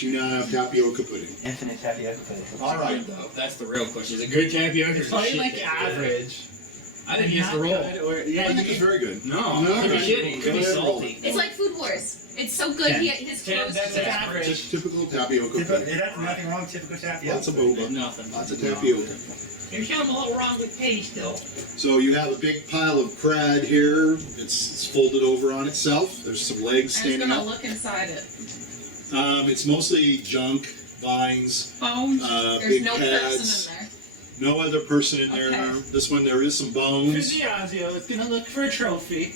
Yes, you now have tapioca pudding. Infinite tapioca pudding. All right. That's the real question. Is it good tapioca? It's probably like average. I think he has to roll. I think it's very good. No, it could be shitty. It could be salty. It's like Food Wars. It's so good. His clothes. That's average. Typical tapioca pudding. That's nothing wrong with typical tapioca. Lots of boba. Nothing. Lots of tapioca. There's something a little wrong with paste, though. So you have a big pile of crad here. It's folded over on itself. There's some legs standing I'm up. gonna look inside it. It's mostly junk, vines, Bones. big There's no pads. person in there. No other person in there. Okay. This one, there is some bones. Viareggio is gonna look for a trophy.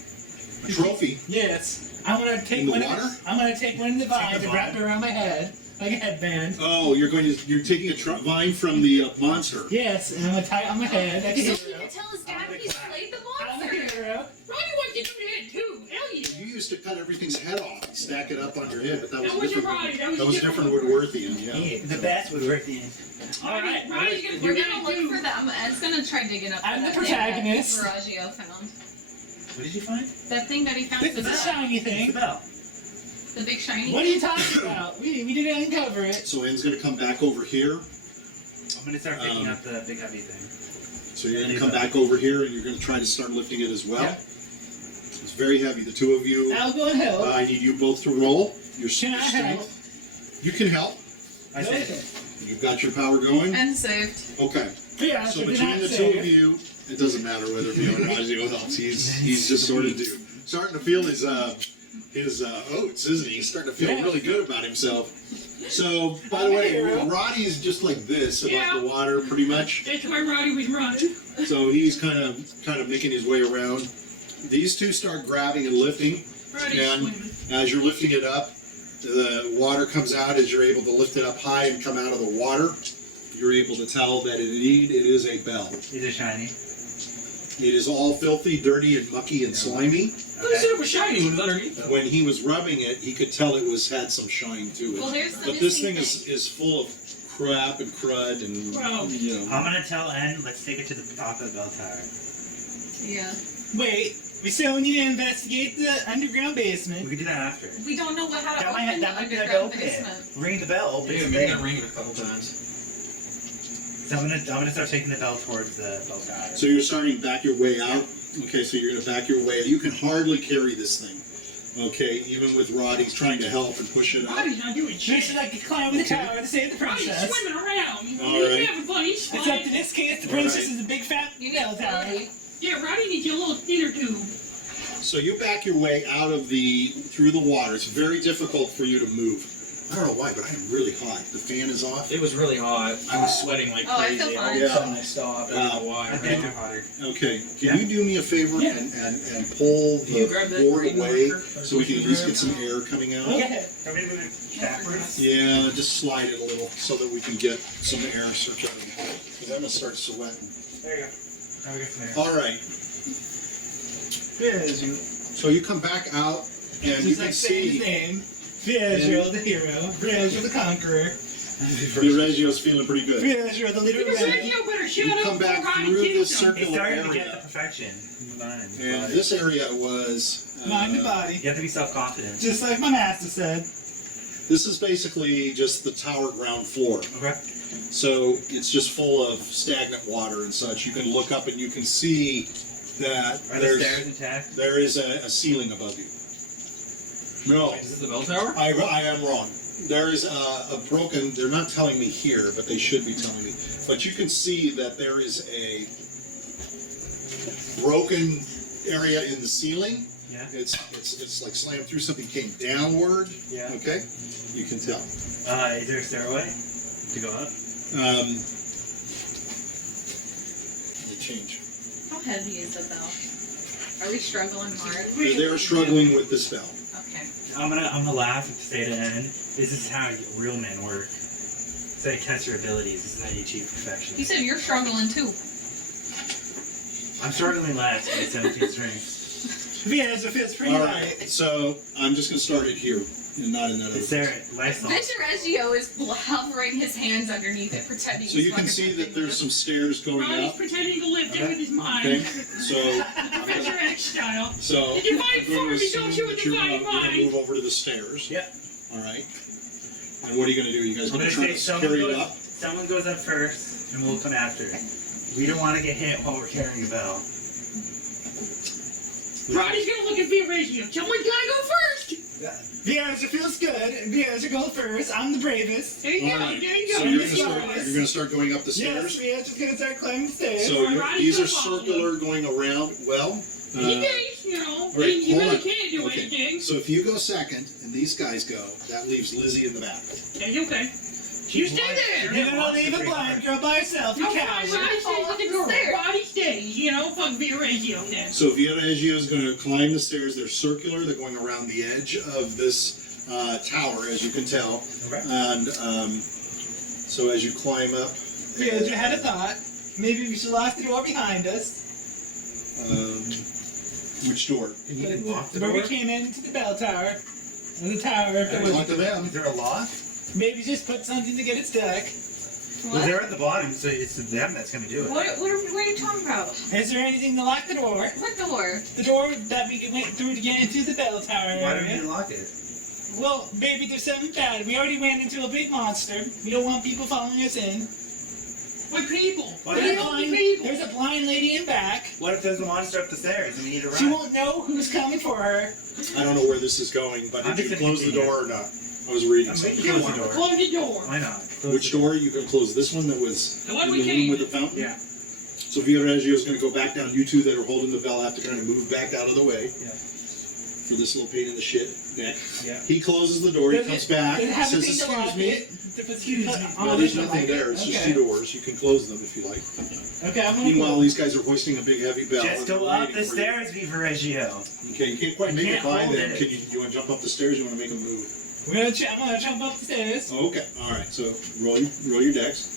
A trophy. Yes. I'm gonna take In the one. water? I'm gonna take one of the vines and wrap it around my head like a headband. Oh, you're taking a vine from the monster. Yes, and I'm gonna tie it on my head like a So hero. he can tell his dad he's played the I'm a monster. hero. Ronnie wants to do that too. Hell yeah. You used to cut everything's head off and stack it up on your head, but that was That was your different. Ronnie. That was different Woodworthian, yeah. The best Woodworthian. Alright, We're gonna look for them. Ed's gonna try digging up I'm that the thing that protagonist. Viareggio found. What did you find? That thing that he found. This is a shiny It's the thing. bell. The big shiny. What are you talking about? We didn't uncover it. So Ann's going to come back over here. I'm gonna start picking up the big heavy thing. So you're going to come back over here and you're going to try to start lifting it as well. Yeah. It's very heavy. The two of you, I'll go and help. I need you both to roll. Your Can I help? You can help. I said Okay. You've got your power going. And saved. Okay. Yeah, So did between not the save. two of you, it doesn't matter whether Viareggio helps. He's just sort of starting to feel his oats, isn't he? He's starting to feel really good about himself. So, by the way, Roddy's just like this above the water, pretty much. That's why Rotty was running. So he's kind of making his way around. These two start grabbing and lifting, and as you're lifting it up, the water comes out. As you're able to lift it up high and come out of the water, you're able to tell that indeed it is a bell. Is it shiny? It is all filthy, dirty, and mucky and slimy. Who said it was shiny when it was underneath? When he was rubbing it, he could tell it had some shine to it. Well, there's the But this missing thing is full of crap and crud and you know. I'm gonna tell N, let's take it to the top of the bell tower. Yeah. Wait, we still need to investigate the underground basement. We can do that after. We don't know how to That open might the be like underground open basement. it. Ring the bell, open Yeah, the maybe thing. gonna ring it a couple times. So I'm gonna start taking the bell towards the bell tower. So you're starting to back your way out. Okay, so you're going to back your way. You can hardly carry this thing. Okay, even with Roddy's trying to help and push it up. Roddy's not doing shit. Make sure I can climb the tower to save the princess. Roddy's swimming around. All right. having fun. He's fine. Except in this case, the princess Alright. is a big fat You bell get tower. Roddy. Yeah, Roddy needs a little inner tube. So you back your way out of through the water. It's very difficult for you to move. I don't know why, but I am really hot. The fan is off. It was really hot. I was sweating like Oh, I crazy. feel All of fine. a sudden I stopped. I don't know why. I think they're hotter. Okay, can you do me a favor Yeah. and pull Can you grab the that board green away marker? so we can at least get some air coming out? Okay. Are we moving backwards? Yeah, just slide it a little so that we can get some air circulating. Because I'm going to start sweating. There you go. Now we got some air. All right, Viareggio. so you come back out and you Just can like saying his see name. Viareggio the hero. Viareggio the conqueror. Viareggio's feeling pretty good. Viareggio the leader of men. better You come back through this It's circular starting to get the area. perfection. Move on. And this area was... Mind your body. You have to be self-confident. Just like my master said. This is basically just the tower ground floor. Okay. So it's just full of stagnant water and such. You can look up and you can see that Are the stairs intact? there is a ceiling above you. No, Is it the bell tower? I am wrong. There is a broken, they're not telling me here, but they should be telling me. But you can see that there is a broken area in the ceiling. Yeah. It's like slammed through, something came downward. Yeah. Okay? You can tell. Is there a stairway to go up? The change. How heavy is the bell? Are we struggling hard? They're struggling with the spell. Okay. I'm gonna laugh and say to N, this is how real men work. It's how you test your abilities. This is how you achieve perfection. You said you're struggling too. I'm struggling less with 17 strength. Viareggio feels pretty All light. right, so I'm just going to start it here and not in that other Is there place. life salt? Viareggio is hovering his hands underneath it, pretending So you can see that there's some stairs going Roddy's up. pretending to lift it with his mind. Okay, so Professor X style. so Did you find I'm going to for me, assume don't you, with that the you're fine going to mind? move over to the stairs. Yep. All right. And what are you going to do? You guys I'm going to gonna try say to carry it up? someone goes up first, and we'll come after. We don't want to get hit while we're carrying a bell. Roddy's gonna look at Viareggio. Someone's gotta go first. Viareggio feels good. Viareggio go first. I'm the bravest. There you go. Alright, There you so go. you're going to start going up the Yes, stairs. Viareggio's gonna start climbing the stairs. So these are circular going around. Well, He days, you know. all right, You hold really on. can't do Okay. anything. So if you go second and these guys go, that leaves Lizzy in the back. Yeah, you okay? You stay there. You're gonna leave a blind girl by herself. You Okay, can't. Roddy stays with the girl. Stairs. Roddy stays. You know, fuck Viareggio then. So Viareggio is going to climb the stairs. They're circular. They're going around the edge of this tower, as you can tell. Okay. And so as you climb up, Viareggio had a thought. Maybe we should lock the door behind us. which door? Can you lock the Where door? we came into the bell tower. The tower. If there Talk was, to them. Is there a lock? maybe just put something to get it stuck. Well, they're at the bottom, so it's them that's gonna do it. What are you talking about? Is there anything to lock the door? What door? The door that we went through to get into the bell tower Why don't area. you lock it? Well, maybe there's something bad. We already ran into a big monster. We don't want people following us in. What people? What What is are Blind- the people? There's a blind lady in back. What if there's a monster up the stairs and we need to run? She won't know who's coming for her. I don't know where this is going, but I'm did you just close the thinking door or not? I was reading I'm something. making close the door. Close the door. Why not? Close Which the door? You can close this one that was The one in we the room came. with the fountain? Yeah. So Viareggio is going to go back down. You two that are holding the bell have to kind of move back out of the way. Yeah. For this little pain in the shit neck. Yeah. He closes the door. He Does comes it- back. does it have a Says, thing to "Excuse lock me." it? Excuse me. No, there's nothing there. It's just two doors. You can close them if you like. Okay, I'm gonna Meanwhile, close. these guys are hoisting a big heavy bell. Just and go they're up waiting the for you. stairs, Viareggio. Okay, you can't quite You make it can't by hold them. it. Can you want to jump up the stairs? You want to make them move? I'm gonna jump up the stairs. Oh, okay. All right. So roll your dex.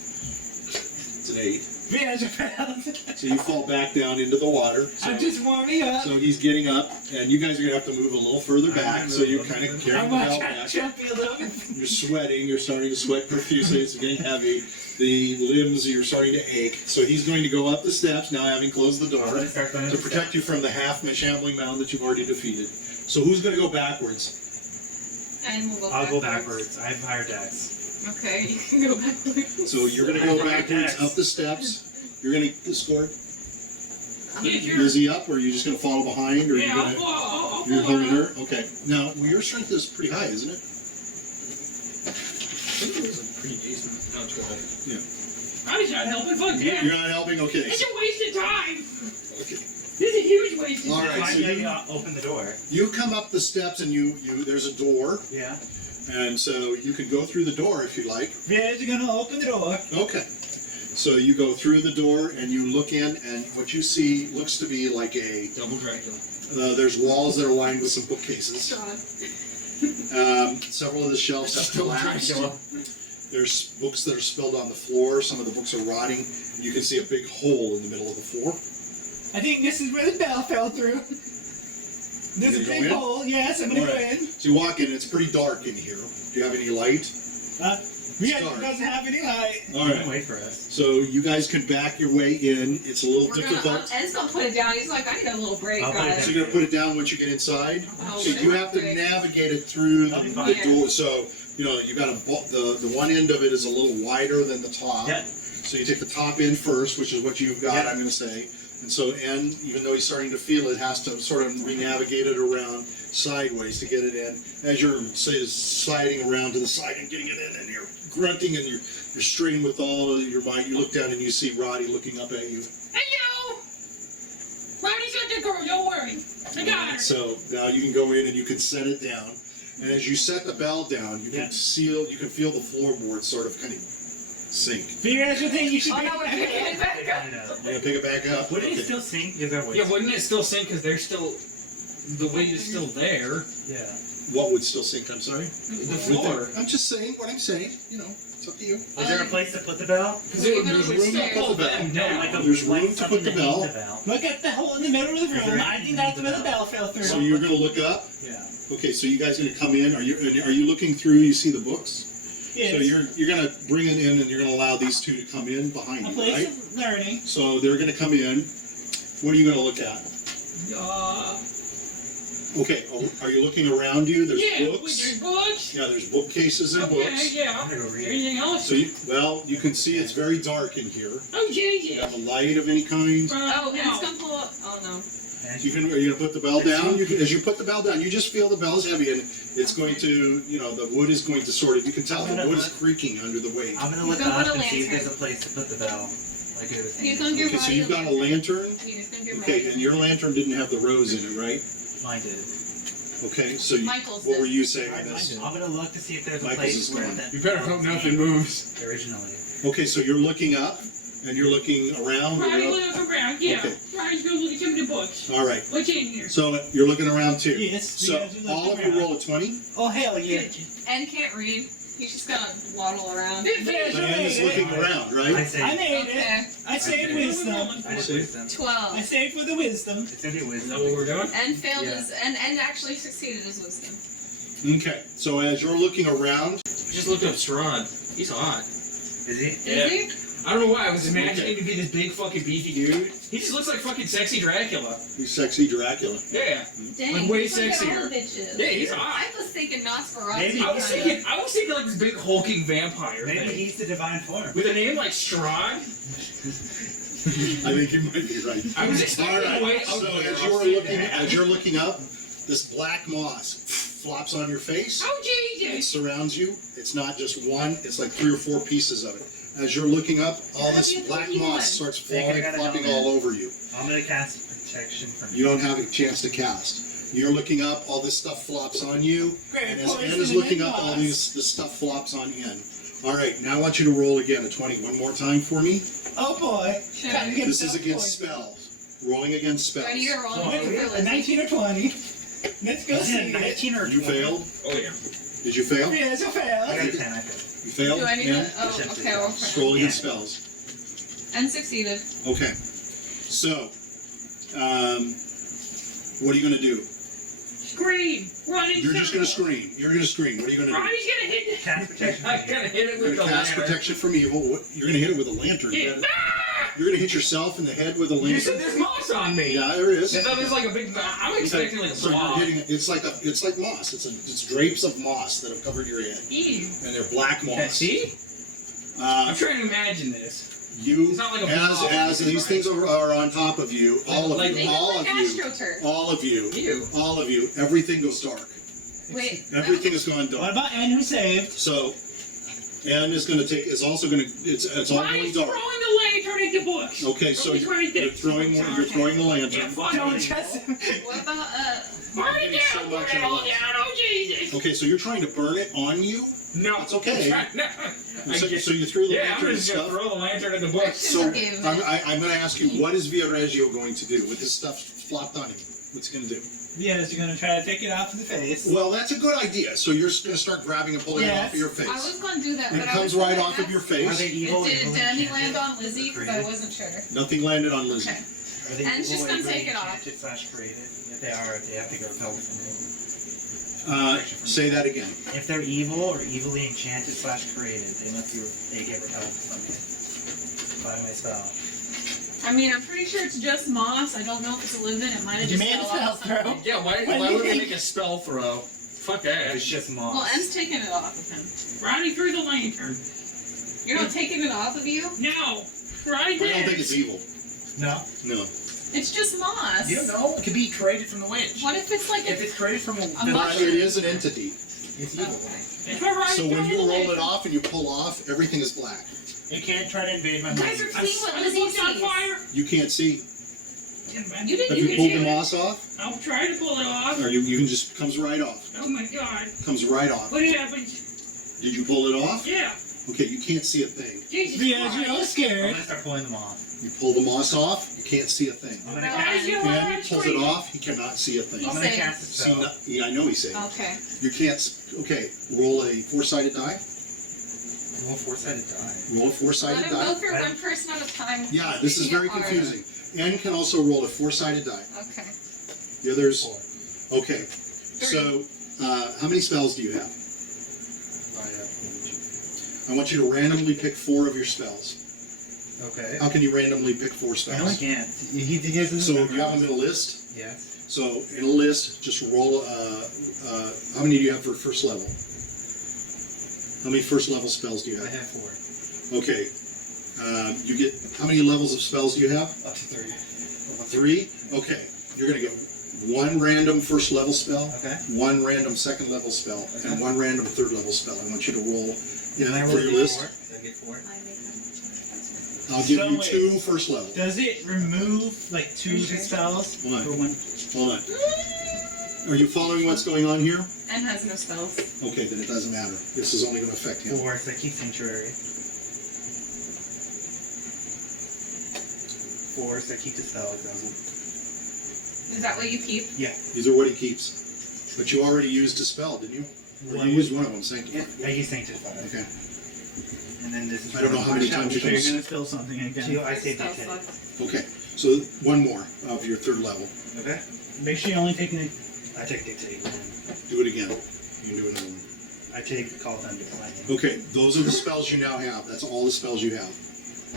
It's an 8. Viareggio fell. So you fall back down into the water. So, I'm just warming up. so he's getting up, and you guys are gonna have to move a little further back. So you're kind of carrying I'm the gonna bell try back. to jump you a little bit. You're sweating. You're starting to sweat profusely. It's getting heavy. The limbs you're starting to ache. So he's going to go up the steps now, having closed the door, Let's start going up to the protect you from the half shambling mound that you've already defeated. So who's going to go backwards? And we'll go I'll go backwards. I have higher decks. Okay, you can go backwards. So you're going to go Higher backwards decks. up the steps. You're going to escort Yeah, sure. Lizzy up, or are you just going to follow behind, or are you Yeah, going to? I'll You're pull holding her. her. Okay. Now your strength is pretty high, isn't it? I think it was a pretty decent. No, 12. Roddy's not helping. Fuck You're that. not helping. Okay. It's a waste of time. Okay. This is a huge waste of All time. right, Why so did you- you open the door? You come up the steps, and you there's a door, Yeah. and so you can go through the door if you like. Viareggio gonna open the door. Okay. So you go through the door and you look in, and what you see looks to be like a. Double Dracula. There's walls that are lined with some bookcases. God. Several of the shelves have collapsed. There's books that are spilled on the floor. Some of the books are rotting. You can see a big hole in the middle of the floor. I think this is where the bell fell through. There's a You gonna big go in? hole. Yes, I'm gonna All go right. in. So you walk in. It's pretty dark in here. Do you have any light? Viareggio Start. doesn't have any light. All right. Wait for us. So you guys can back your way in. It's a little We're difficult. gonna, Ed's gonna put it down. He's like, I need a little break, I'll put it guys. So you're gonna put it down once you get inside. Oh, So you have to okay. navigate it through That'll be the fine. door. So you got the one end of it is a little wider than the top. Yeah. So you take the top end first, which is what you've got. Yeah. I'm going to say. And so N, even though he's starting to feel it, has to sort of re-navigate it around sideways to get it in. As you're sliding around to the side and getting it in, and you're grunting and you're straining with all of your might. You look down and you see Rotty looking up at you. Hey, yo! Roddy's got the girl. Don't worry. I got her. So now you can go in and you can set it down. And as you set the bell down, you can you can feel the floorboards sort of kind of sink. Viareggio think you should Oh be no, we're picking it back up. I know. You gonna pick it back up? Wouldn't Okay. it still sink? Because they're Yeah, wouldn't it still sink because they're still. The weight is still there. Yeah. What would still sink? I'm sorry. The floor. I'm just saying what I'm saying. You know, it's up to you. Was there a place to put the bell? Because We're there's gonna room to stairs. pull them down. Like a, There's like room to something put the to bell. hang the bell. Look at the hole in the middle of the Is there room. I think that's where the bell fell through. So you're gonna look up. Yeah. Okay, so you guys gonna come in? Are you looking through? You see the books? Yes. So you're gonna bring it in, and you're gonna allow these two to come in behind a you, place right? of learning. So they're gonna come in. What are you gonna look at? Okay, are you looking around you? There's Yeah, books. there's books. Yeah, there's bookcases and Okay, books. yeah. I'm gonna go read. Anything else? So you can see it's very dark in here. Oh, You Jesus. have a light of any kind. Oh, and it's no. gonna pull up. Oh no. And Are you gonna put the bell down? As you put the bell down, you just feel the bell's heavy, and it's going to, the wood is going to sort of. You can tell the wood is creaking under the weight. I'm gonna You look can put up a and see if lantern. there's a place to put the bell. Like it was He's gonna give Okay, so Rotty you've got a lantern. He's gonna give Okay, Rotty and your lantern didn't have the rose in it, right? Mine did. Okay, so Michael's what did. were you saying on this? I'm gonna look to see if there's a Michael's is place where gone. that You better hope nothing moves. originally. Okay, so you're looking up, and you're looking around. Ronnie, look around. Yeah. Okay. Ronnie's gonna look at some of the books. All right. What's in here? So you're looking around too. Yes, So you guys are all of looking you around. roll a 20. Oh, hell yeah. And can't read. He's just gonna waddle around. Diane is looking around, I right? say. I made it. Okay. I saved wisdom. I did wisdom. 12. I saved for the wisdom. It's gonna be Is that wisdom. what we're doing? And failed Yeah. his and actually succeeded his wisdom. Okay. So as you're looking around, Just looked up Strahd. He's hot. Is he? Yeah. Is he? I don't know why. I was imagining Okay. him to be this big fucking beefy dude. He just looks like fucking sexy Dracula. you sexy Dracula. Yeah. Dang, Like, way he's like sexier. all the bitches. Yeah, he's hot. I was thinking Nosferatu. Maybe. I was thinking like this big hulking vampire Maybe thing. he's the divine form. With a name like Strahd. I think you might be right. I was All expecting right. way So uglier. as you're looking up, this black moss flops on your face. Oh, It Jesus. surrounds you. It's not just one. It's like 3 or 4 pieces of it. As you're looking up, all this black moss starts flopping all over you. I'm gonna cast protection from You don't have a chance to cast. You're looking up, all this stuff flops on you. Great And as poison Ann is and looking up, all moss. this stuff flops on in. All right, now I want you to roll again a 20 one more time for me. Oh boy. Should Trying to I- get This is self against poison. spells. Rolling against Do I need spells. to roll Wait, for a Lizzy? 19 or 20. Let's go Is see it a it. 19 or a You 20? failed? Oh yeah. Did you fail? Yeah, it's a I fail. got a 10, I failed. You failed? Do I need Ann? to? Oh, okay. Well, Roll against spells. and succeeded. Okay. So, what are you going to do? Scream. Run inside. You're just going to scream. You're going to scream. What are you going to do? Ronnie's gonna hit the... Cast protection. I gotta hit it You're with going the to cast lantern. protection from evil. You're going to hit it with a lantern. Yeah. You're going to hit yourself in the head with a You said lantern. there's moss on me. Yeah, there is. I thought it was like a big. I'm expecting like a So you're blob. hitting it. It's like moss. It's drapes of moss that have covered your head, Ew. and they're black Yeah, moss. see? I'm trying to imagine this. You, It's not like a blob, as these right? things are on top of you, all of Like- you, They all look of like you, astroturf. all of you, Ew. all of you, everything goes dark. Wait. Everything has gone What dark. about Anne who saved? So, Anne is going to take. Is also going to. It's all going Ronnie's dark. throwing the lantern at the books. Okay, so He's right there. you're throwing the Yeah, lantern. fuck Don't it. trust him. What about Burn it Getting so down. much Burn it all at once. down. Oh, Jesus. Okay, so you're trying to burn it on you. No, It's okay. No. So you threw the Yeah, I'm lantern and just gonna stuff. throw the lantern at the books. So Okay, I'm going to ask you, what is Viareggio going to do with this stuff flopped on him? What's he going to do? Yes, you're gonna try to take it off of the face. Well, that's a good idea. So you're going to start grabbing and pulling it Yes. off of your face. I was going to do that, And but it I was comes right gonna off of ask- your Are face. they evil? Did evil any enchanted, land on Lizzy? Because I created? wasn't sure. Nothing landed on Lizzy. Okay. Are they And it's evil just gonna evil take it off. enchanted / created? If they are, they have to go hell from me. Say that again. If they're evil or evilly enchanted / created, they get repelled from me by my spell. I mean, I'm pretty sure it's just moss. I don't know if it's a living. It might have You just made a fell spell off something. throw. Yeah, why What do you would they think? make a spell throw? Fuck that. It's just moss. Well, Em's taking it off of him. Ronnie threw the lantern. You're not taking it off of you? No. Ronnie I don't think did. it's evil. No. No. It's just moss. You don't know. It could be created from the witch. What if it's like If a... it's created from a A mushroom. It is an entity. it's evil. Okay. That's why Ronnie So threw when the you roll it lantern. off and you pull off, everything is black. It can't try to invade my You guys mind. are seeing what Are the Lizzy books on sees. fire? You can't see. You didn't Have you you pulled the see it. moss off? I'll try to pull it off. Or you can just comes right off. Oh my God. Comes right off. What happened? Did you pull it off? Yeah. Okay, you can't see a thing. Jesus Viareggio Christ. I'm scared. gonna start pulling them off. You pull the moss off, you can't see a thing. I'm gonna Well, cast. I do. And pulls it off, he cannot see a thing. I'm He's gonna safe. cast a See, spell. yeah, I know he's saying. Okay. You can't. Okay, roll a 4-sided die. Roll a 4-sided die. Roll a Let 4-sided him go die. through one person at a time. Yeah, this is very Alright. confusing. And can also roll a 4-sided die. Okay. The others. 4. Okay. So, how many spells do you have? I have I want you to randomly pick 4 of your spells. Okay. How can you randomly pick 4 I spells? can't. He has this. So if you have them in a list, Yes. so in a list, just roll. How many do you have for first level? How many first level spells do you I have? have 4. Okay. You get how many levels of spells do you have? Up to 3. 3. Okay. You're gonna get 1 random first level spell, Okay. 1 random second level spell, and Okay. 1 random third level spell. I want you to roll Can I for roll your D4? list. Did I get 4? I'll give So you wait. 2 first level. Does it remove like 2 spells? Hold on. For one? Hold on. Are you following what's going on here? And has no spells. Okay, then it doesn't matter. This is only going to affect him. 4 Psychic Sanctuary. 4 Psychic Dispel Example. Is that what you keep? Yeah. These are what he keeps. But you already used a spell, didn't you? Or you used one of them, Sanctify. I use Sanctify. Okay. And then this is. I don't know how many times you So can. you're gonna spill something again. 2, I saved Spell it. slots. Okay, so 1 more of your third level. Okay. Make sure you only take the. I take Dictate. Do it again. You can do another one. I take Call Thunder. Okay, those are the spells you now have. That's all the spells you have.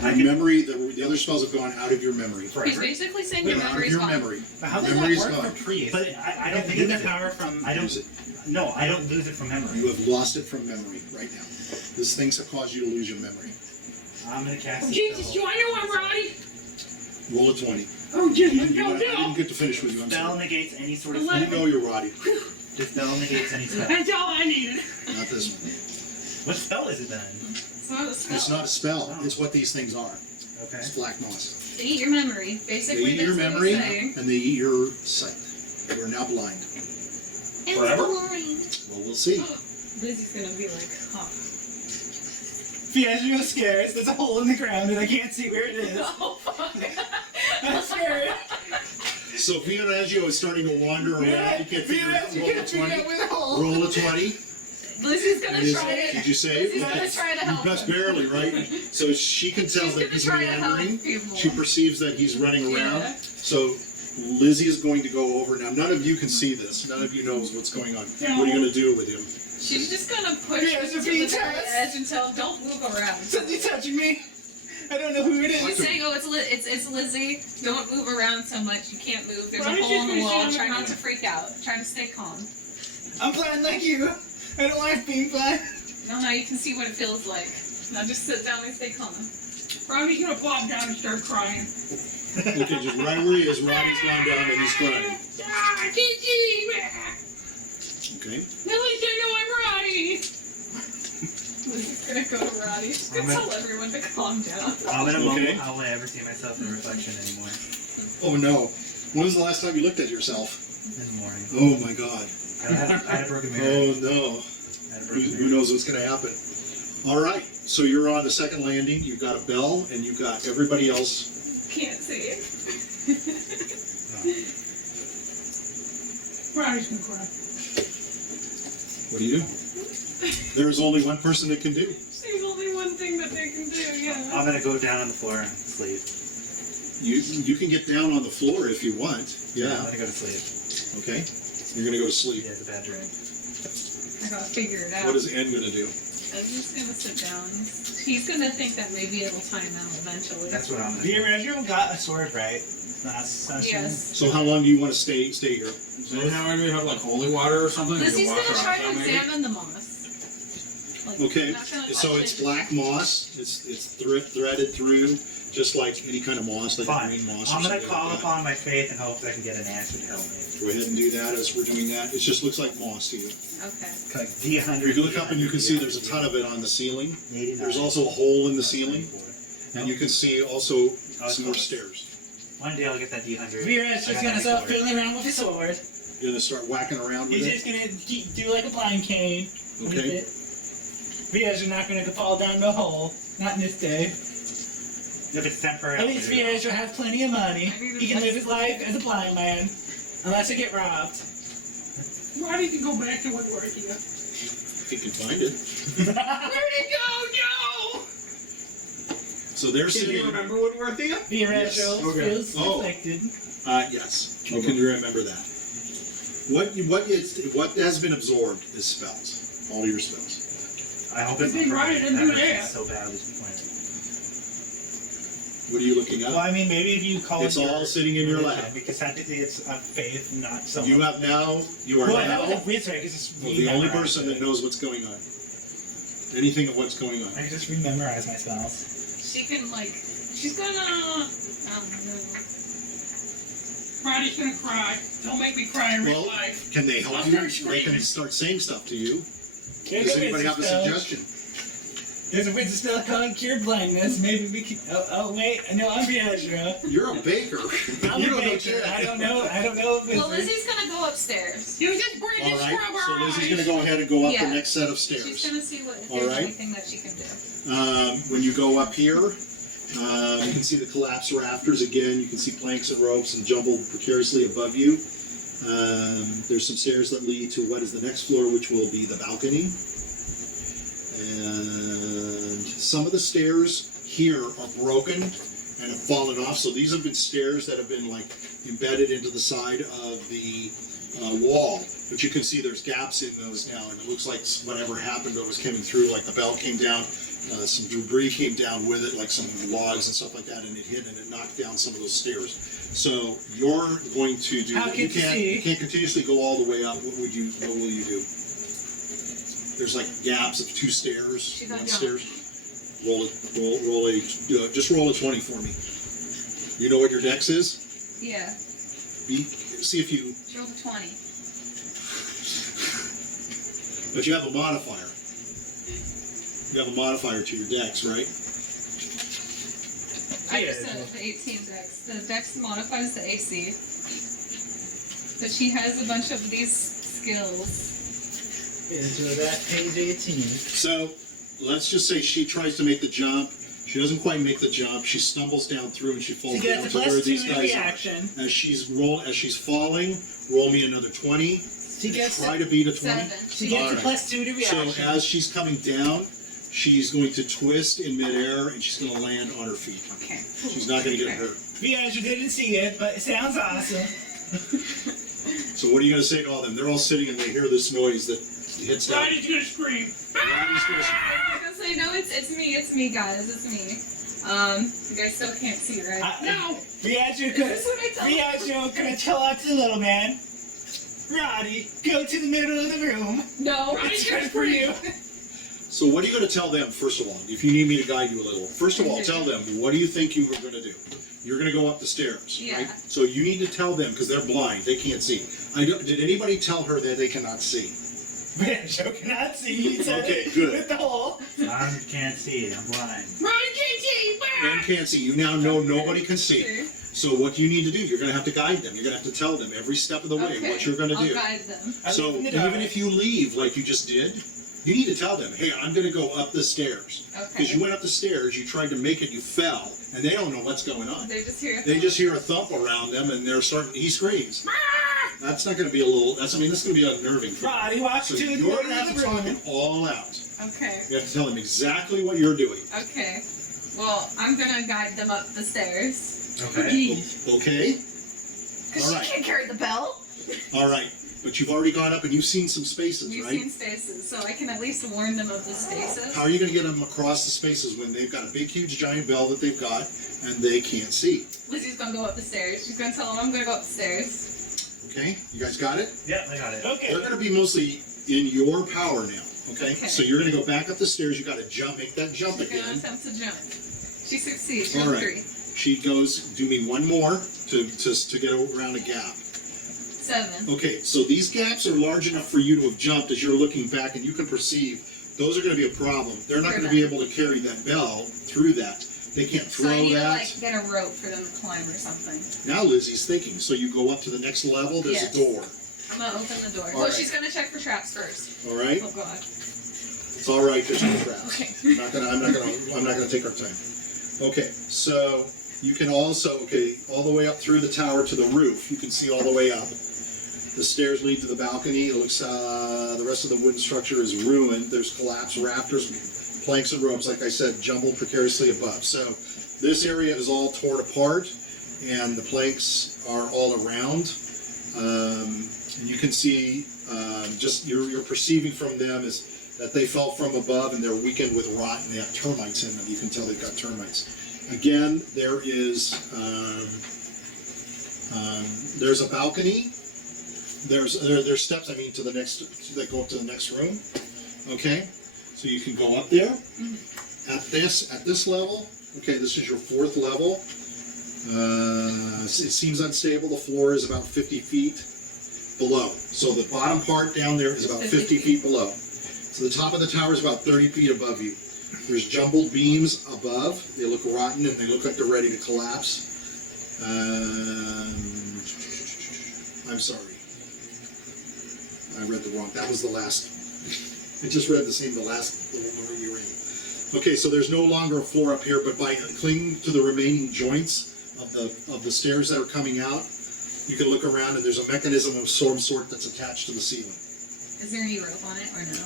I can- Memory, the other spells have gone out of your memory. He's Forever. basically saying They're your out of memory's your gone. memory. But how does Memory's that work gone. for priests? But I don't Get lose the it. power from. I don't. Use it. No, I don't lose it from memory. You have lost it from memory right now. These things have caused you to lose your memory. I'm gonna cast Oh, it. Jesus, do I know I'm Rotty? Roll a 20. Oh, Jesus, I no, didn't no. get to finish with you. I'm Spell sorry. negates any sort of You spell. know you're Roddy. Dispel negates any spell. That's all I needed. Not this one. What spell is it then? It's not a spell. It's not a spell. It's what these things are. Okay. It's black moss. They eat your memory. They Basically, eat that's your what memory he's saying. and they eat your sight. You are now blind. Forever? Well, we'll see. Lizzy's gonna be like, huh. Viareggio scares. There's a hole in the ground and I can't see where it is. Oh, fuck. I'm scared. So Viareggio is starting to wander around. You can't figure it out. You Roll a can't figure out 20. where the hole. Roll a 20. Lizzy's gonna It is- try it. Did you save? Lizzy's gonna try to help Just him. barely, right? So she can tell She's that gonna he's try to help meandering. people. She perceives that he's running around. Yeah. So Lizzy is going to go over. Now, none of you can see this. None of you knows what's going on. What are you going to do with him? She's just gonna push Yeah, him it's to a the bean very test. edge and tell him, don't move around. Something's touching me. I don't know who it She's is. saying, oh, it's Lizzy. Don't move around so much. You can't move. There's a Why is hole she in the gonna wall. stand Try on not the to freak out. Try to stay calm. I'm blind like you. I don't like being blind. No, now you can see what it feels like. Now just sit down and stay calm. Rotty's gonna plop down and start crying. Okay, just right where he is. Roddy's gone down and he's crying. Ah, Gigi! Okay. At least I know I'm Rotty! Lizzy's gonna go to Rotty. She's gonna I'm gonna- tell everyone to calm down. I'm in a moment Okay. how will I ever see myself in a reflection anymore. Oh no. When was the last time you looked at yourself? In the morning. Oh my god. I had a broken mirror. Oh no. I had a Who, broken who mirror. knows what's going to happen? All right. So you're on the second landing. You've got a bell and you've got everybody else. Can't see it. Rotty's gonna cry. What do you do? There's only one person that can do. There's only one thing that they can do, yeah. I'm gonna go down on the floor and sleep. You can get down on the floor if you want. I'm Yeah. gonna go to sleep. Okay. You're going to go to sleep. Yeah, it's a bad dream. I gotta figure it out. What is N going to do? I'm just gonna sit down. He's gonna think that maybe it'll time out eventually. That's what I'm gonna do. Viareggio got a sword, right? Last session. Yes. So how long do you want to stay here? So now we have like holy water or something? Lizzy's We can gonna wash try our to hands out, maybe? examine the moss. Like, Okay. not gonna So touch it's it. black moss. It's threaded through, just like any kind of moss, like a Fine. green moss. I'm or gonna something call like that. upon my faith and hope that I can get an answer to help me. Go ahead and do that as we're doing that. It just looks like moss to you. Okay. Like D100. If you look up and you can see there's a ton of it on the ceiling. 89. There's also a hole in the ceiling, and you can see also Oh, some more close. stairs. One day I'll get that D100. Viareggio's gonna start fiddling around with his sword. You're gonna start whacking around with He's it. just gonna do like a blind cane with Okay. it. Viareggio's not gonna fall down the hole. Not in this day. If it's temporary. At least Viareggio has plenty of money. He can live his life as a blind man. Unless I get robbed. Rotty can go back to woodworking. If you can find it. Where'd it go? No! So they're Can you sitting. remember Woodworthia? Viareggio Yes. feels Oh. afflicted. Yes, you can remember that. What has been absorbed is spells. All your spells. I hope They it's didn't write it in that there. hurts so badly to the planet. What are you looking Well, up? I mean, maybe if you call It's it all sitting in your religion, lap. because technically it's a faith, not someone. You are Well, I know now the wizard. I can just the only rememorize person that it. knows what's going on. Anything of what's going on. I can just rememorize my spells. She can like. She's gonna. I don't know. Roddy's gonna cry. Don't make me cry in real Well, life. can they help I'll you? start They screaming. can start saying stuff to you. There's Does a anybody wizard have a spell. suggestion? There's a wizard spell called Cure Blindness. Maybe we can. Oh wait, I know I'm Viareggio. You're a baker. I'm you a don't baker. know. I don't know. I don't know. Well, wizards. Lizzie's gonna go upstairs. You just bring All in right. So strawberries. Lizzie's going to go ahead and go up Yeah. the next set of She's stairs. gonna see what if All there's right. anything that she can do. When you go up here, you can see the collapsed rafters again. You can see planks and ropes and jumbled precariously above you. There's some stairs that lead to what is the next floor, which will be the balcony. And some of the stairs here are broken and have fallen off. So these have been stairs that have been like embedded into the side of the wall. But you can see there's gaps in those now, and it looks like whatever happened that was coming through, like the bell came down, some debris came down with it, like some logs and stuff like that, and it hit and it knocked down some of those stairs. So you're going to do. How You can you can't. see? You can't continuously go all the way up. What will you do? There's like gaps of two stairs, She's not one doing stairs. Roll a. Just roll a 20 for me. You know what your dex is? Yeah. See if you. She rolled a 20. But you have a modifier. You have a modifier to your dex, right? I just said the 18 dex. The dex modifies the AC. But she has a bunch of these skills. Into that page 18. So let's just say she tries to make the jump. She doesn't quite make the jump. She stumbles down through and she falls She down gets to a where plus 2 these in guys reaction. are. As she's falling, roll me another 20. She gets Try to beat a 20. 7. She gets a Alright. plus 2 to So reaction. as she's coming down, she's going to twist in midair and she's going to land on her feet. Okay. She's not going to get hurt. Viareggio didn't see it, but it sounds awesome. So what are you going to say to all of them? They're all sitting and they hear this noise that hits them. Roddy's gonna scream. Roddy's gonna- I was gonna say, no, it's me, guys, it's me. You guys still can't see, right? No. Viareggio Is this what I tell them? Viareggio gonna talk to the little man. Roddy, go to the middle of the room. No, Roddy's it's gonna good for you. So what are you going to tell them, first of all, if you need me to guide you a little? First of all, tell them, what do you think you were going to do? You're going to go up the stairs, Yeah. right? So you need to tell them, because they're blind, they can't see. Did anybody tell her that they cannot see? Viareggio cannot see. He said Okay, it good. with the hole. I can't see. I'm blind. Roddy can't see. And can't see. You now know nobody can see. Okay. So what you need to do, you're going to have to guide them. You're going to have to tell them every step of the way what you're going to I'll do. guide them. I So live in the dark. even if you leave like you just did, you need to tell them, hey, I'm going to go up the stairs. Because Okay. you went up the stairs, you tried to make it, you fell, and they don't know what's going on. They just hear. They just hear a thump around them, and they're starting. He screams. That's not going to be a little. This is going to be unnerving for them. Roddy walks So to the you're middle going to have of to the talk room. it all out. Okay. You have to tell them exactly what you're doing. Okay. Well, I'm gonna guide them up the stairs. Okay. Okay. Cause All she right. can't carry the bell. All right. But you've already gone up and you've seen some spaces, We've right? seen spaces, so I can at least warn them of the spaces. How are you going to get them across the spaces when they've got a big, huge, giant bell that they've got and they can't see? Lizzie's gonna go up the stairs. She's gonna tell them I'm gonna go up the stairs. Okay. You guys got it? Yeah, I got it. They're Okay. going to be mostly in your power now. Okay. Okay. So you're going to go back up the stairs. You got to jump, make that jump She's gonna again. attempt to jump. She succeeds. She All rolled right. 3. She goes, do me one more to get around a gap. 7. Okay, so these gaps are large enough for you to have jumped as you're looking back, and you can perceive those are going to be a problem. They're not going to be able to carry that bell through that. They can't So I throw need that. to get a rope for them to climb or something. Now Lizzie's thinking. So you go up to the next level. There's Yes. a door. I'm gonna open the door. All Well, right. she's gonna check for traps first. All right. Oh God. It's all right. There's no traps. Okay. I'm not gonna take our time. Okay. So you can also all the way up through the tower to the roof. You can see all the way up. The stairs lead to the balcony. It looks the rest of the wooden structure is ruined. There's collapsed rafters, planks and ropes, like I said, jumbled precariously above. So this area is all torn apart, and the planks are all around. And you can see just you're perceiving from them is that they fell from above and they're weakened with rot and they have termites in them. You can tell they've got termites. Again, there is there's a balcony. There's steps. I mean, to the next that go up to the next room. Okay, so you can go up there. At this level. Okay, this is your 4th level. It seems unstable. The floor is about 50 feet below. So the bottom part down there is about 50 feet below. So the top of the tower is about 30 feet above you. There's jumbled beams above. They look rotten and they look like they're ready to collapse. I'm sorry. I read the wrong. That was the last. I just read the last room you were in. Okay, so there's no longer a floor up here, but by clinging to the remaining joints of the stairs that are coming out, you can look around and there's a mechanism of some sort that's attached to the ceiling. Is there any rope on it or no?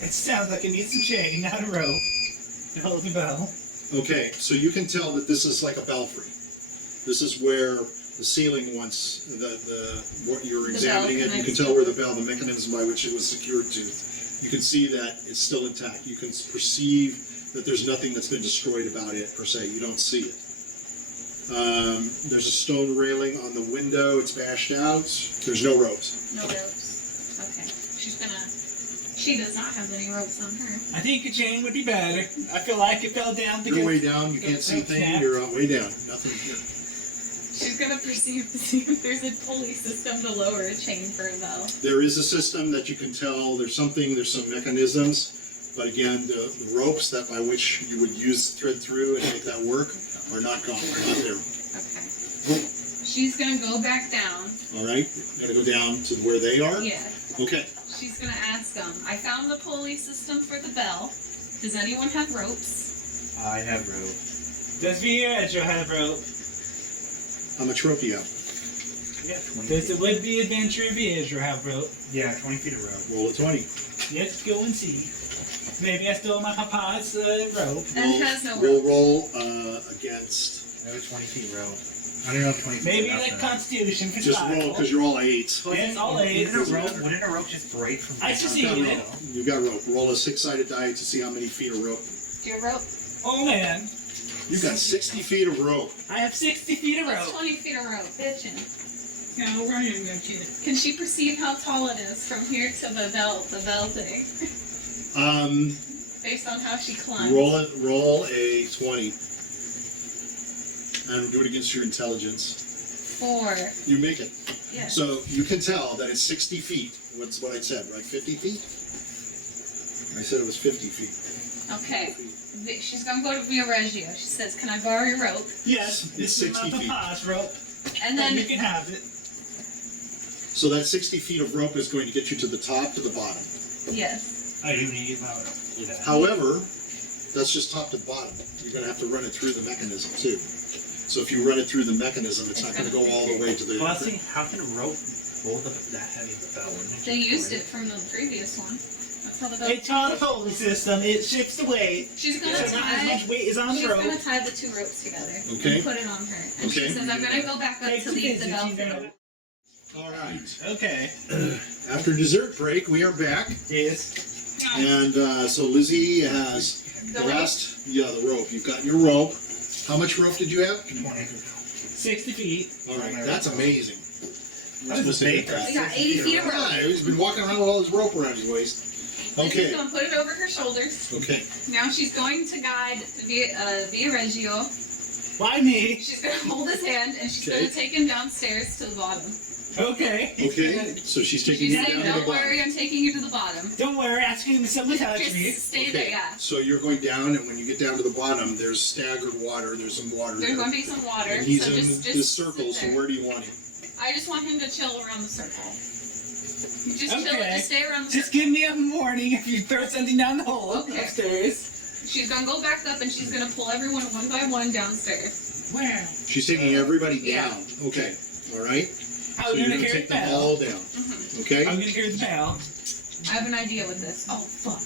It sounds like it needs some chain, not a rope, to hold the bell. Okay, so you can tell that this is like a belfry. This is where the ceiling once, what you're examining it, you can tell where the mechanism by which it was secured to. You can see that it's still intact. You can perceive that there's nothing that's been destroyed about it per se. You don't see it. There's a stone railing on the window. It's bashed out. There's no ropes. No ropes. Okay. She does not have any ropes on her. I think a chain would be better. I feel like it fell down because... You're way down. You can't see a thing. You're way down. Nothing here. She's gonna perceive to see if there's a pulley system to lower a chain for a bell. There is a system that you can tell. There's some mechanisms, but again, the ropes that by which you would thread through and make that work are not gone. They're not there. Okay. She's gonna go back down. All right. Gotta go down to where they are. Yeah. Okay. She's gonna ask them. I found the pulley system for the bell. Does anyone have ropes? I have rope. Does Viareggio have rope? How much rope do you have? Yeah, 20 Does feet. the would-be adventurer Viareggio have rope? Yeah, 20 feet of rope. Roll a 20. Let's go and see. Maybe I stole my papa's rope. And has no We'll rope. roll against. No 20 feet rope. I don't know if 20 feet Maybe enough like for that. Constitution for Just roll because you're all 8. Yes, all eight. Wouldn't a rope just break from I should see Got it. rope. You've got rope. Roll a 6-sided die to see how many feet of rope. Do you have rope? Oh man, You've got 60 feet of rope. I have 60 feet of That's rope. 20 feet of rope. Bitchin'. No, we're not even gonna cheat it. Can she perceive how tall it is from here to the bell thing? Based on how she climbs. Roll a 20. And do it against your intelligence. 4. You make it. Yeah. So you can tell that it's 60 feet. What's what I said, right? 50 feet? I said it was 50 feet. Okay. She's gonna go to Viareggio. She says, "Can I borrow your rope?" Yes, It's this is my 60 feet. papa's rope. And Then then you can have it. So that 60 feet of rope is going to get you to the top to the bottom. yes. I do need my rope. Do that. However, that's just top to bottom. You're going to have to run it through the mechanism too. So if you run it through the mechanism, it's not going to go all the way to the... Well, I was thinking, how can a rope hold up that heavy of a bell? Wouldn't it They just used break? it from the previous one. That's how the bell. It's on a pulley system. It shifts the weight. She's So gonna not as tie. much weight is on the She's gonna rope. tie the 2 ropes together Okay. and put it on her. And Okay. she says, "I'm gonna go back up Take to the leave the bell physics, thing." All right. Okay. After dessert break, we are back. Yes. And so Lizzy has The the rope. last... Yeah, the rope. You've got your rope. How much rope did you have? 60 feet. All right. That's amazing. How does this make that? We got 80 feet of rope. Yeah, he's been walking around with all his rope around his waist. Lizzie's Okay. gonna put it over her shoulders. Okay. Now she's going to guide Viareggio. Why me? She's gonna hold his hand and she's Okay. gonna take him downstairs to the bottom. Okay. Okay. So she's taking She's you saying, down to the "Don't worry, bottom. I'm taking you to the bottom." Don't worry, asking someone to touch me. Just stay there, yeah. So you're going down, and when you get down to the bottom, there's staggered water. There's some water There's there. going to be some water, And he's so in just this circle, sit so there. where do you want him? I just want him to chill around the circle. Just chill, Okay. just stay around the Just circle. give me a warning if you throw something down the hole Okay. upstairs. She's gonna go back up and she's gonna pull everyone one by one downstairs. Where? She's taking everybody Yeah. down. Okay. All right. How So are you're you going gonna to carry take the them bell? all down. Okay. I'm gonna carry the bell. I have an idea with this. Oh fuck.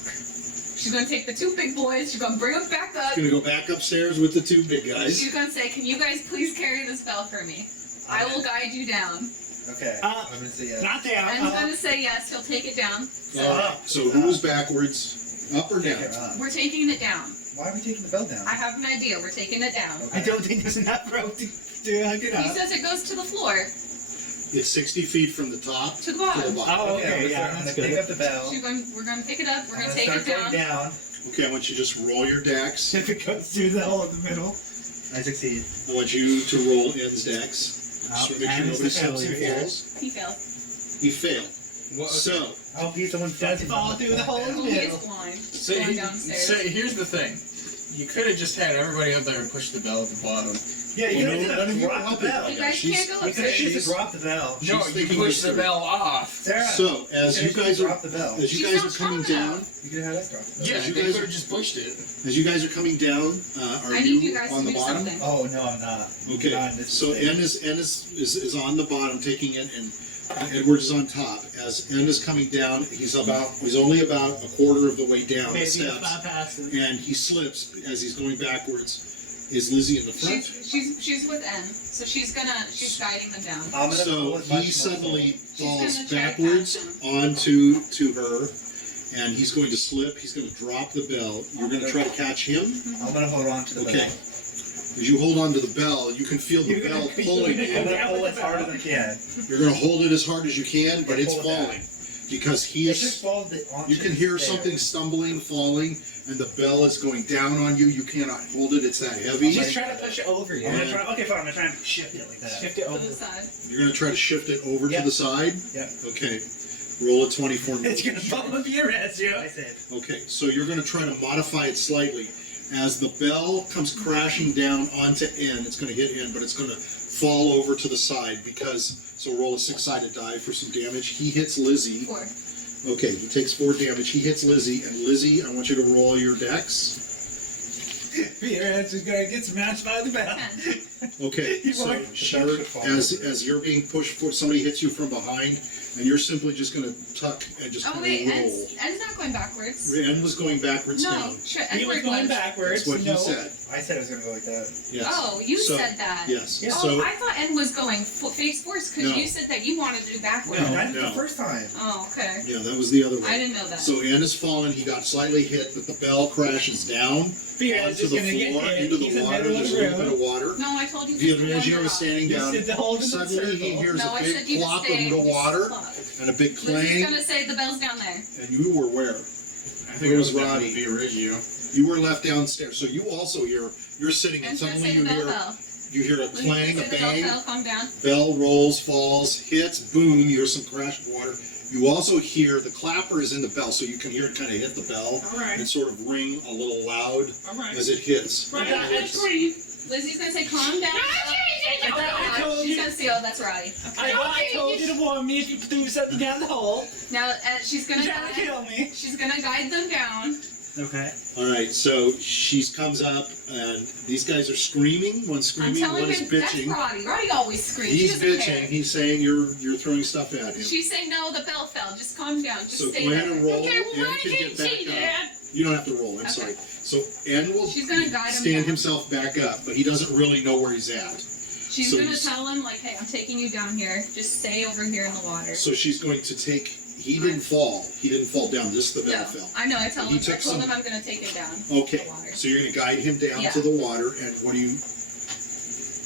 She's gonna take the 2 big boys, she's gonna bring them back up. Going to go back upstairs with the 2 big guys. She's gonna say, "Can you guys please carry this bell for me? I will guide you down." Okay. I'm gonna say yes. Not down. Ben's gonna say yes, he'll take it down. All right. So who's backwards? Up or down? We're taking it down. Why are we taking the bell down? I have an idea. We're taking it down. I don't think there's enough rope to hug it He up. says it goes to the floor, It's 60 feet from the top to the to bottom. the bottom. Oh, okay, so yeah, I'm that's gonna pick good. up the bell. We're going to pick it up. We're I'm going to gonna take start it going down. down. Okay, I want you to just roll your dex. If it goes through the hole in the middle. I succeed. I want you to roll N's dex. Just to make sure and it's nobody the slips and failure here. falls. He failed. He failed. What, So, Oh, he's the one Does fucking fall through the hole in the Oh, he middle. is blind. so, Going downstairs. so here's the thing. You could have just had everybody up there and pushed the bell at the bottom. Yeah, you Well, could none of have you dropped help the it. bell. You guys she's- can't go You could have upstairs. just dropped the bell. No, She's you thinking pushed this the through. bell off. so Sarah, as you you could have guys are dropped the bell. as you She's guys not are coming strong down, enough. You could have had us drop the bell. Yeah, you they guys- could have just pushed it. as you guys are coming down, are I need you you guys on to the do bottom? something. Oh no, I'm not. Okay, Not in this so thing. N is on the bottom taking it, and Edward is on top. As N is coming down, he's only about a quarter of the way down the Maybe steps, it's not past it. and he slips as he's going backwards. Is Lizzy in the front? She's with N, so she's guiding them down. I'm gonna So pull as much he suddenly She's falls gonna try to backwards catch onto her, and he's going to slip. He's going to drop the bell. You're going to try to catch him. I'm gonna hold on to the Okay. bell. As you hold on to the bell, you can feel the You're gonna bell be pulling doing you. I'm gonna pull as hard as I can. You're going to hold it as hard as you can, but it's Pull it down. falling because he It just is. falls onto You can the hear stairs. something stumbling, falling, and the bell is going down on you. You cannot hold it. It's that heavy. She's trying to push it over you. I'm gonna try. Okay, fine. I'm gonna try and shift it like that. Shift it To over. the side. You're going to try to shift it over Yeah. to the side. Yeah. Okay. Roll a 24. It's gonna fall with Viareggio. I said. Okay, so you're going to try to modify it slightly. As the bell comes crashing down onto N, it's going to hit N, but it's going to fall over to the side because. So roll a 6-sided die for some damage. He hits Lizzy. 4. Okay, he takes 4 damage. He hits Lizzy, and Lizzy, I want you to roll your dex. Viareggio's gonna get smashed by the bell. 10. Okay, You so want- you're, as you're being pushed forward, somebody hits you from behind, and you're simply just going to tuck and just Oh kind wait, of roll. N's not going backwards. N was going backwards No, down. sure, He was Edward going was. backwards. That's what no. he said. I said I was gonna go like that. Yes. Oh, you So- said that. Yes. Yeah. Oh, So I thought N was going face first because No. you said that you wanted to do backwards. No, I did no. the first time. Oh, okay. yeah, that was the other I way. didn't know that. So N has fallen. He got slightly hit, but the bell crashes down onto Viareggio's the gonna get floor, hit. into He's the in water. the middle There's a of the little bit of water. No, I told you just to Viareggio wander is off. standing You down. said to hold in the Suddenly he circle. hears No, a I big said you plop to stay. of water Fuck. and a big Lizzie's clang, gonna say the bell's down there. and you were where? I Where was down Rotty? with Viareggio. You were left downstairs. So you also hear. You're sitting, and And gonna suddenly say the you bell hear. fell. You hear a Lizzie's clang, gonna a say the bell bang. fell, calm down. Bell rolls, falls, hits, boom, you hear some crash of water. You also hear the clapper is in the bell, so you can hear it kind of hit the bell Alright. and sort of ring a little loud Alright. as it hits. Right, And I agree. Lizzie's gonna say calm down. I told She's you. gonna say, oh, that's Rotty. I told you to warn me if you threw something down the hole. Now she's gonna You're trying to kill me. She's gonna guide them down. Okay. All right, so she comes up, and these guys are screaming. One's I'm screaming, telling one is you, that's bitching. Rotty. Rotty always screams. She He's doesn't bitching. care. He's saying you're throwing stuff at him. She's saying, no, the bell fell. Just calm down. Just So stay go ahead there. and roll. Okay, well, N Rotty can can't get see back up. that. You don't have to roll. I'm Okay. sorry. So N will She's gonna guide him stand down. himself back up, but he doesn't really know where he's at. She's So gonna he's- tell him, like, hey, I'm taking you down here. Just stay over here in the water. So she's going to take. He didn't fall. He didn't fall down. Just the bell No, fell. I know. I tell He him. I took told some- him I'm gonna take him down. Okay, To the water. so you're going to guide him down Yeah. to the water, and what do you?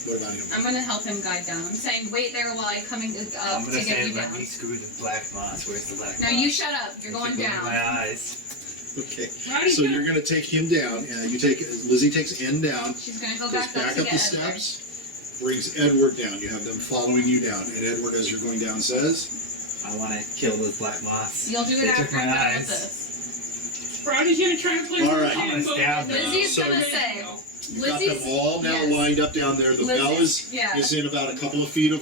What about him? I'm gonna help him guide down. I'm saying, wait there while I'm coming I'm up gonna to get say, you let down. me screw the black moss. Where's the black Now moss? you shut up. You're It's going in down. my eyes. Okay, Rotty's so gonna- you're going to take him down, and you take Lizzy takes N down, She's gonna go goes back up back to up the get Edward. steps, brings Edward down. You have them following you down, and Edward, as you're going down, says, I want to kill those black moss. You'll do it They after took I'm my done with eyes. this. Rotty's gonna try to play All some right. I'm gonna Rambo stab with them. the- Lizzie's So- gonna say, you've got Lizzie's- them all now yes. lined up down there. The bell yeah. is in about a couple of feet of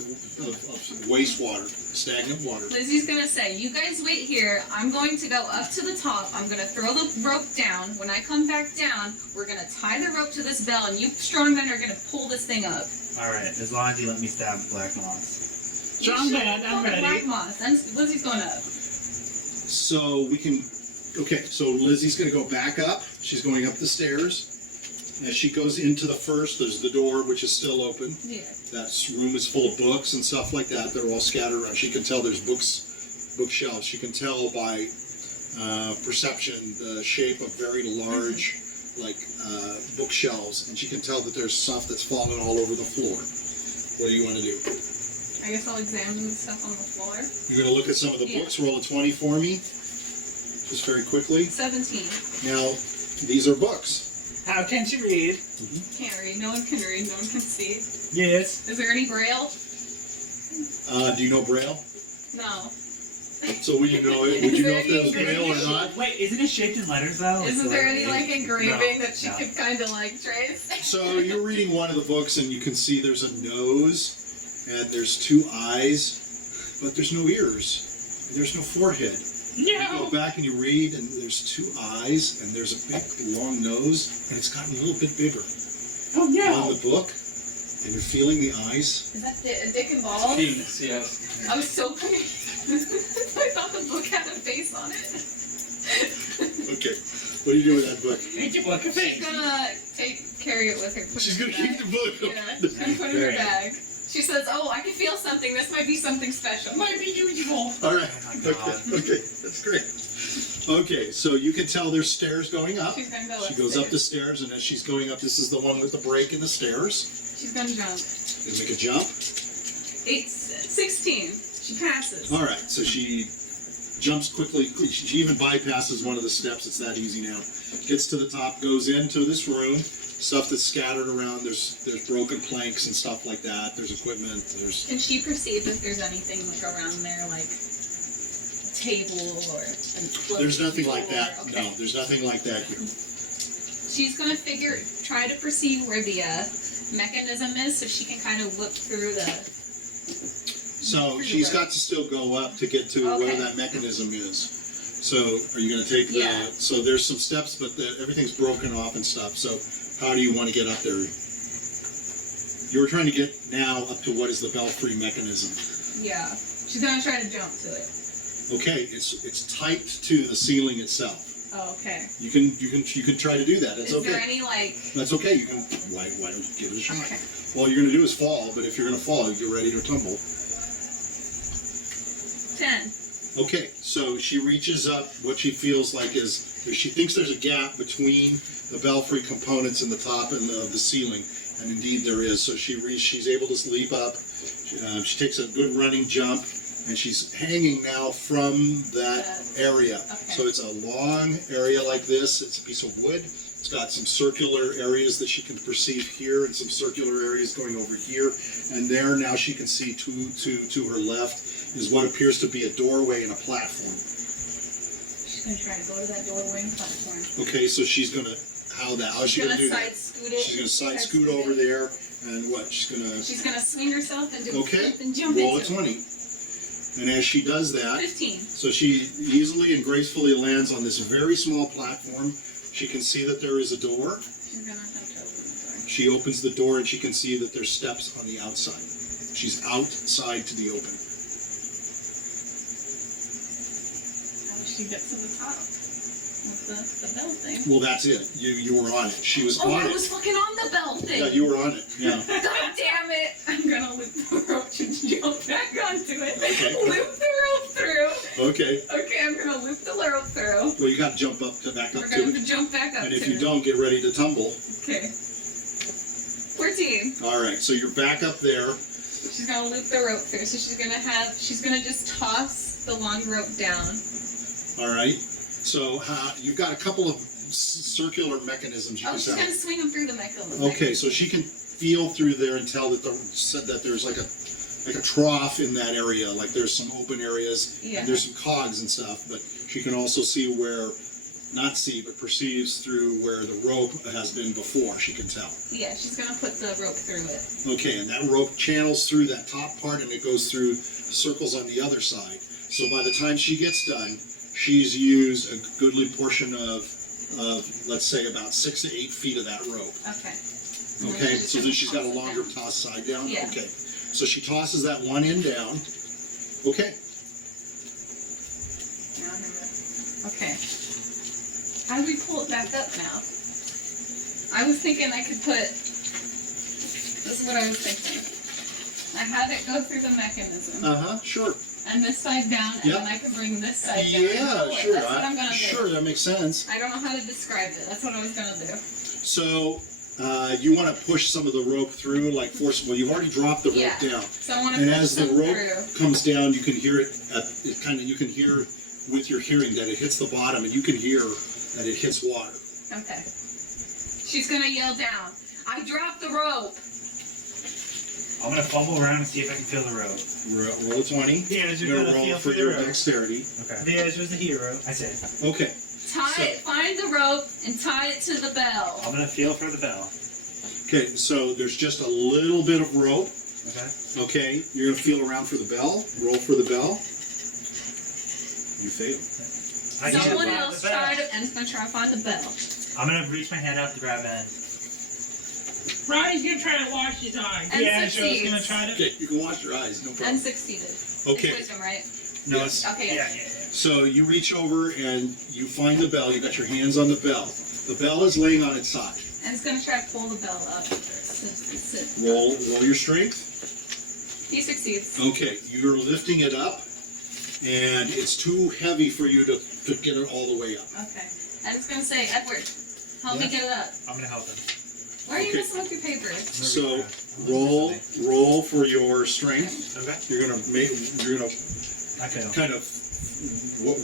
wastewater, stagnant water. Lizzie's gonna say, you guys wait here. I'm going to go up to the top. I'm gonna throw the rope down. When I come back down, we're gonna tie the rope to this bell, and you strong men are gonna pull this thing up. All right, as long as you let me stab the black moss. Strong You man, should I'm pull the ready. black moss. Then Lizzie's going up. So we can. Okay, so Lizzie's going to go back up. She's going up the stairs. As she goes into the first, there's the door, which is still open. Yeah. That room is full of books and stuff like that. They're all scattered around. She can tell there's bookshelves. She can tell by perception the shape of very large bookshelves, and she can tell that there's stuff that's fallen all over the floor. What do you want to do? I guess I'll examine the stuff on the floor. You're going to look at some of the books. Roll a 20 for me, just very quickly. 17. Now, these are books. How can she read? Can't read. No one can read. No one can see. Yes. Is there any braille? Do you know Braille? No. So would you know if that was Braille or not? Wait, isn't it shaped in letters though? Isn't there any Like, engraving no, that she no. could kind of trace? So you're reading one of the books, and you can see there's a nose, and there's 2 eyes, but there's no ears, and there's no forehead. You No. go back and you read, and there's 2 eyes, and there's a big, long nose, and it's gotten a little bit bigger Oh on no. the book, and you're feeling the eyes. Is that Dick and Balls? Penis, yes. I was so confused. I thought the book had a face on it. Okay, what do you do with that book? Make your book a She's face. gonna carry it with her. Put She's it in gonna her keep bag. the book. Yeah, she's gonna put it in her Very bag. She says, "Oh, I can feel something. This might be something special." Might be useful. All right. Oh my God. Okay, that's great. Okay, so you can tell there's stairs going up. She's gonna go She goes up the upstairs. stairs, and as she's going up, this is the one with the break in the stairs. She's gonna jump. Gonna make a jump. 16. She passes. All right, so she jumps quickly. She even bypasses one of the steps. It's that easy now. Gets to the top, goes into this room. Stuff that's scattered around. There's broken planks and stuff like that. There's equipment. There's Can she perceive if there's anything around there, like a table or a there's nothing like that. Okay. No, there's nothing like that here. She's gonna try to perceive where the mechanism is, so she can kind of look through the. So she's got to still go up to get to where Okay. that mechanism is. So are you going to take the? Yeah. So there's some steps, but everything's broken off and stuff. So how do you want to get up there? You were trying to get now up to what is the belfry mechanism. Yeah. She's gonna try to jump to it. Okay, it's tight to the ceiling itself. Oh, okay. You can try to do that. That's Is there okay. any That's okay. You can. Why don't you give it a shot? Okay. All you're going to do is fall, but if you're going to fall, you're ready to tumble. 10. Okay, so she reaches up. What she feels like is she thinks there's a gap between the belfry components in the top and of the ceiling, and indeed there is. So she's able to leap up. She takes a good running jump, and she's hanging now from that area. Okay. So it's a long area like this. It's a piece of wood. It's got some circular areas that she can perceive here, and some circular areas going over here. And there now she can see to her left is what appears to be a doorway and a platform. She's gonna try to go to that doorway and platform. Okay, so she's gonna how's she gonna do that? Side scoot it. She's gonna side scoot over there, and what? She's gonna swing herself and do a okay. flip and jump Roll a into it. 20. And as she does that, 15. so she easily and gracefully lands on this very small platform. She can see that there is a door. She's gonna attempt to open the door. She opens the door and she can see that there's steps on the outside. She's outside to the open. How does she get to the top? With the bell thing. Well, that's it. You were on it. She was Oh, on I it. was fucking on the bell thing. Yeah, you were on it. Yeah. God damn it! I'm gonna loop the rope to jump back onto it. Okay. Loop the rope through. Okay. Okay, I'm gonna loop the rope through. Well, you got to jump up to back up We're to gonna it. jump back up And to if you it. don't, get ready to tumble. Okay. 14. All right. So you're back up there. She's gonna loop the rope through. So she's gonna just toss the long rope down. All right. So you've got a couple of circular mechanisms you Oh, can she's tell. gonna swing them through the mechanism. Okay, so she can feel through there and tell that there's like a trough in that area. Like there's some open areas. Yeah. And there's some cogs and stuff. But she can also see but perceives through where the rope has been before. She can tell. Yeah, she's gonna put the rope through it. Okay, and that rope channels through that top part and it goes through circles on the other side. So by the time she gets done, she's used a goodly portion of let's say about 6 to 8 feet of that rope. Okay. Okay, so then she's got a Toss it longer down. toss side down? Yeah. Okay, so she tosses that one end down. Okay, Now I'm gonna- Okay. How do we pull it back up now? I was thinking I could put. This is what I was thinking. I have it go through the mechanism. sure. and this side down, and Yep. then I can bring this side down. Yeah, Wait, sure. That's what I'm gonna do. Sure, that makes sense. I don't know how to describe it. That's what I was gonna do. So you want to push some of the rope through, like forcefully. You've already dropped the rope Yeah. down, So I want to and push as the them rope through. comes down, you can hear it. You can hear with your hearing that it hits the bottom, and you can hear that it hits water. Okay. She's gonna yell down. I dropped the rope. I'm gonna fumble around and see if I can feel the rope. Roll a 20. Yeah, as You're you're gonna gonna feel roll for for your the rope. dexterity. Okay. Viareggio was the hero. I said, Okay. Find the rope and tie it to the bell. I'm gonna feel for the bell. Okay. So there's just a little bit of rope. Okay. Okay. You're gonna feel around for the bell. Roll for the bell. You failed. I can't Someone find else the bell. try to, and it's gonna try to find the bell. I'm gonna reach my hand out to grab it. Roddy's gonna try to wash his eyes. And Viareggio's succeeds. gonna try to. Okay. You can wash your eyes. No problem. And succeeded. Okay. It's wisdom, right? No, Yes. Okay. Yeah, yeah, yeah. So you reach over and you find the bell. You got your hands on the bell. The bell is laying on its side. And it's gonna try to pull the bell up. Sit. Roll your strength. He succeeds. Okay, you're lifting it up, and it's too heavy for you to get it all the way up. Okay. And it's gonna say, Edward, help me Yeah. get it up. I'm gonna help him. Why are you Okay. messing with your papers? So roll for your strength. Okay. You're gonna I fail. kind of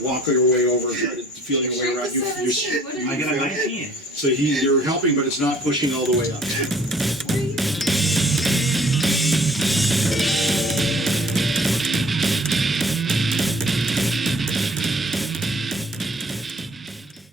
walk your way over, try to feel your way around. Strength is 17. What did I you got a say? 19. So you're helping, but it's not pushing all the way up.